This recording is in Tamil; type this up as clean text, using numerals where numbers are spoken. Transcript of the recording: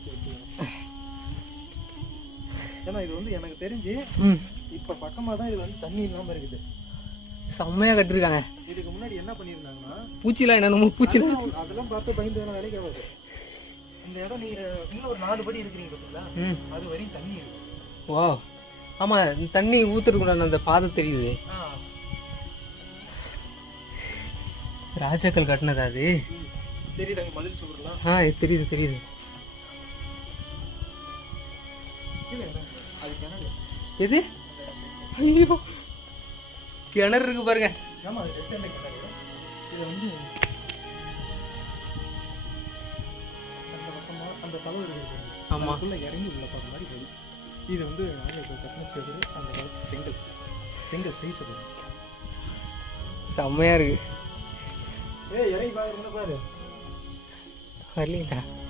பிடிச்சி வச்சுக்கணும். ஏன்னா இது வந்து எனக்கு தெரிஞ்சு இப்போ பக்கமாக தான் இது வந்து தண்ணி இல்லாமல் இருக்குது. செம்மையாக கட்டிருக்காங்க. இதுக்கு முன்னாடி என்ன பண்ணியிருந்தாங்கன்னா பூச்சிலாம் என்னென்னமோ பூச்சிலாம் அதெல்லாம் பார்த்து பயந்து வேலை வேலைக்கு ஆகாது. இந்த இடம் நீங்கள் இன்னும் ஒரு 4 படி இருக்கிறீங்க பார்த்தீங்களா, அது வரையும் தண்ணி இருக்கும். ஓ ஆமாம், தண்ணி ஊற்றுறதுக்குள்ள அந்த பாதை தெரியுது. ராஜாக்கள் கட்டினதா அது? தெரியுது மதில் சுவர்லாம். தெரியுது தெரியுது. அது கிணறு. எது? ஐயோ கிணறு இருக்கு பாருங்க. ஆமாம், அது ரெட்டை கிணறு. இதை வந்து அந்த பக்கமாக அந்த கதவு இருக்குது. ஆமாம், அதுக்குள்ளே இறங்கி உள்ள பார்க்குற மாதிரி போய் இது வந்து கட்டின சேரு. அந்த காலத்து செங்கல் சைஸ் அது செம்மையாக இருக்கு. இறங்கி பாருங்க பாரு. வரலீங்களா?